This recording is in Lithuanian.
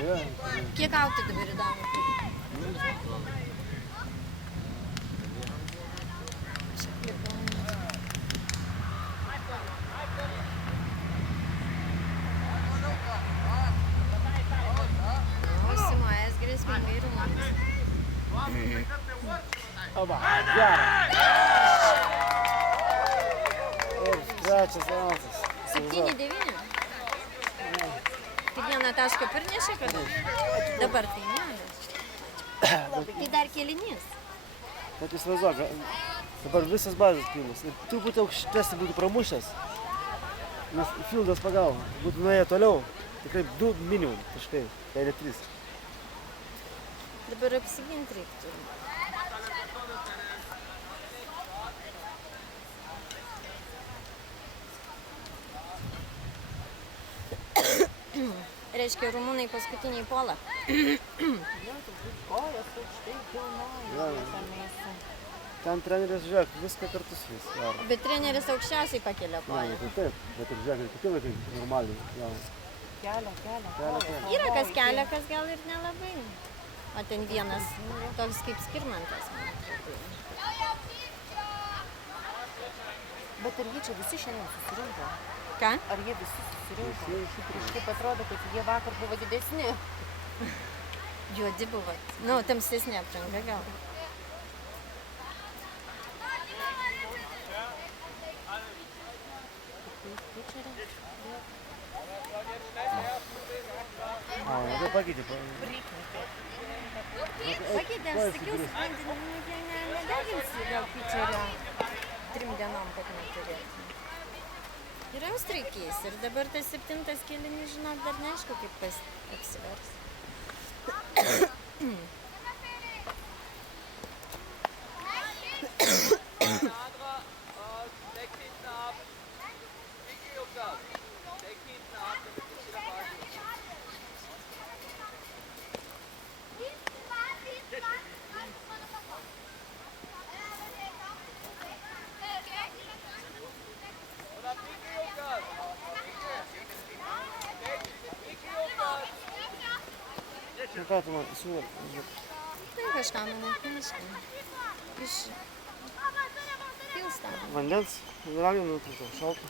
Kiek gauti dabar įdomu? Simojas grėsmingai rumunais. Oba, gerą. Ir trečias raundas. 7-9? Tik vieną tašką pernešė kada? Dabar tai ne. Tai dar kelinys. Bet įsivaizduok, dabar visas bazės pilnas. Ir truputį aukštesnį būtų pramušęs, nes Fieldas pagavo. Būtų nuėję toliau. Tikrai 2 minimum taškai, tai ne 3. Dabar apsiginti reiktų. Reiškia, rumunai paskutiniai puola. Kojas aukštai kilnoja. Ten treneris, žiūrėk, viską kartu su jais daro. Bet treneris aukščiausiai pakelia koją. Tai taip, bet ir žiūrėk, ir kiti vaikai normaliai. Kelia. Yra kas kelia, kas gal ir nelabai. O ten vienas, toks kaip Skirmantas. Bet ar jie čia visi šiandien susirinko? Ką? Ar jie visi susirinko? Kažkaip atrodo, kad jie vakar buvo didesni. Juodi buvo. Nu, tamsesnė apranga gal. Tai pakeitė. Pakeitė, aš sakiau, supranti, jie nedeginsi gal pičerio 3 dienom, kad neturėtų. Ir Austrai keis. Ir dabar tas 7 kėlinys, žinok, dar neaišku, kaip apsivers. Ką tu man siūlai? Tai kažką nunaikinškai. Iš pilstą. Vandens, mineralinių nutrūko, šalto.